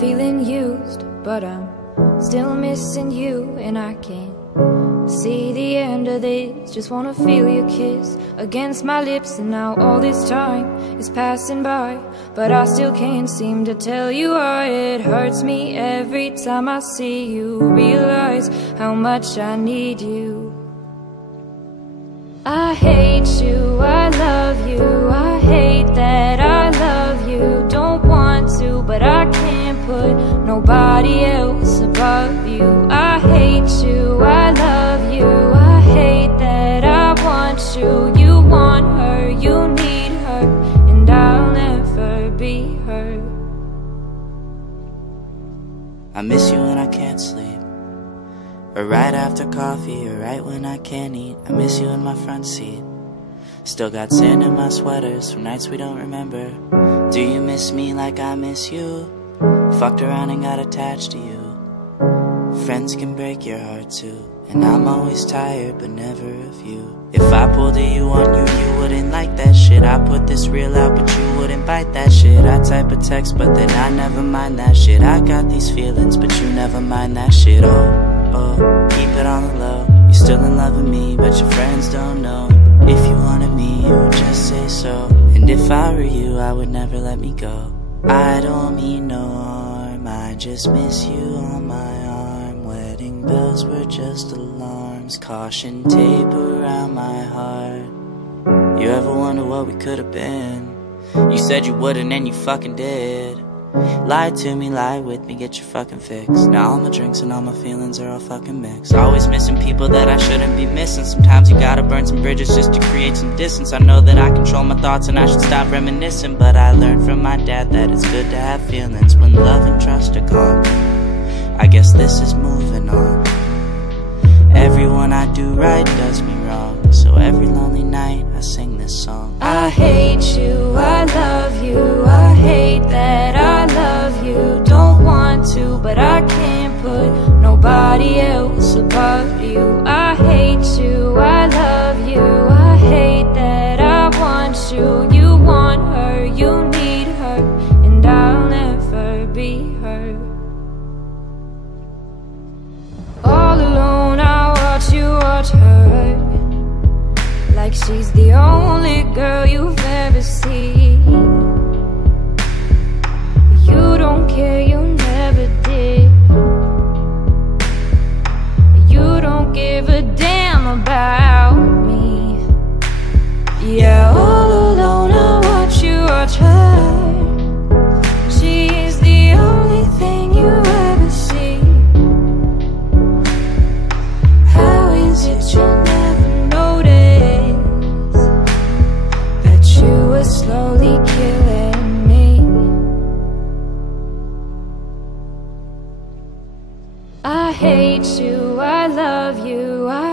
feeling used, but I'm still missing you, and I can't see the end of this. Just wanna feel your kiss against my lips, and now all this time is passing by, but I still can't seem to tell you why. It hurts me every time I see you, realize how much I need you. I hate you, I love you, I hate that I love you. Don't want to, but I can't put nobody else above you. I hate you, I love you, I hate that I want you. You want her, you need her, and I'll never be her. I miss you when I can't sleep, or right after coffee, or right when I can't eat. I miss you in my front seat. Still got sand in my sweaters from nights we don't remember. Do you miss me like I miss you? Fucked around and got attached to you. Friends can break your heart too, and I'm always tired but never of you. If I pulled a you on you, you wouldn't like that shit. I put this reel out but you wouldn't bite that shit. I type a text but then I never mind that shit. I got these feelings but you never mind that shit. Oh, keep it on the low. You're still in love with me but your friends don't know. If you wanted me, you would just say so. And if I were you, I would never let me go. I don't mean no harm, I just miss you on my arm. Wedding bells were just alarms, caution tape around my heart. You ever wonder what we could have been? You said you wouldn't and you fucking did. Lie to me, lie with me, get your fucking fix. Now all my drinks and all my feelings are all fucking mixed. Always missing people that I shouldn't be missing. Sometimes you gotta burn some bridges just to create some distance. I know that I control my thoughts and I should stop reminiscing, but I learned from my dad that it's good to have feelings when love and trust are gone. I guess this is moving on. Everyone I do right does me wrong, so every lonely night I sing this song. I hate you, I love you, I hate that I love you. Don't want to, but I can't put nobody else above you. I hate you, I love you, I hate that I want you. You want her, you need her, and I'll never be her. All alone I watch you watch her, like she's the only girl you've ever seen. You don't care, you never did. You don't give a damn about me. Yeah, all alone I watch you watch her. She's the only thing you ever see. How is it you never notice that you were slowly killing me? I hate you, I love you, I